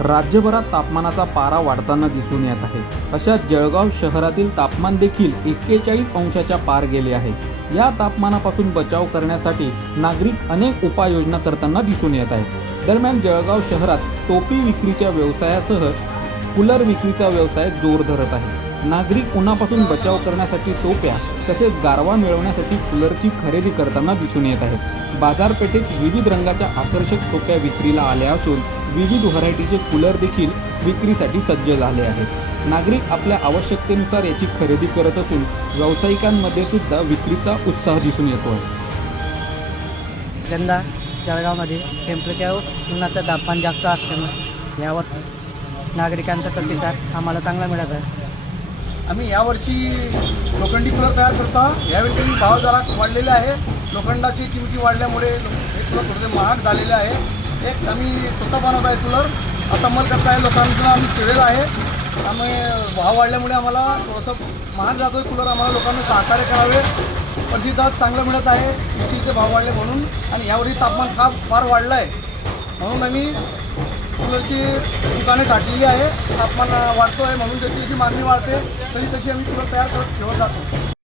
राज्यभरात तापमानाचा पारा वाढताना दिसून येत आहे। अशात जळगाव शहरातील तापमान देखील 41 अंशाच्या पार गेले आहे। या तापमानापासून बचाव करण्यासाठी नागरिक अनेक उपाययोजना करताना दिसून येत आहेत। दरम्यान जळगाव शहरात टोपी विक्रीच्या व्यवसायासह कूलर विक्रीचा व्यवसाय जोर धरत आहे। नागरिक उन्हापासून बचाव करण्यासाठी टोप्या तसेच गारवा मिळवण्यासाठी कूलरची खरेदी करताना दिसून येत आहेत। बाजारपेठेत विविध रंगाच्या आकर्षक टोप्या विक्रीला आल्या असून विविध व्हरायटीचे कूलर देखील विक्रीसाठी सज्ज झाले आहेत। नागरिक आपल्या आवश्यकतेनुसार याची खरेदी करत असून व्यावसायिकांमध्ये सुद्धा विक्रीचा उत्साह दिसून येतो आहे। यंदा जळगावमध्ये टेम्परेचर उन्हाचं तापमान जास्त असल्यामुळे यावर नागरिकांचा प्रतिसाद आम्हाला चांगला मिळत आहे। आम्ही यावर्षी लोखंडी कूलर तयार करता। यावेळी कमी भाव जरा वाढलेले आहे। लोखंडाची किमती वाढल्यामुळे हे कूलर थोडेसे महाग झालेले आहे। एक आम्ही स्वतः बनवत आहे कूलर, असा अंमल करता आहे। लोकांना आम्ही सेवेला आहे, त्यामुळे भाव वाढल्यामुळे आम्हाला थोडंसं महाग जातो आहे कूलर। आम्हाला लोकांना सहकार्य करावे, प्रतिसाद चांगलं मिळत आहे। किमतीचे भाव वाढले म्हणून आणि यावर्षी तापमान फार वाढलं आहे म्हणून आम्ही कूलरची दुकाने टाकलेली आहे। तापमान वाढतो आहे म्हणून त्याची जी मागणी वाढते तशी आम्ही कूलर तयार करत ठेवत जातो।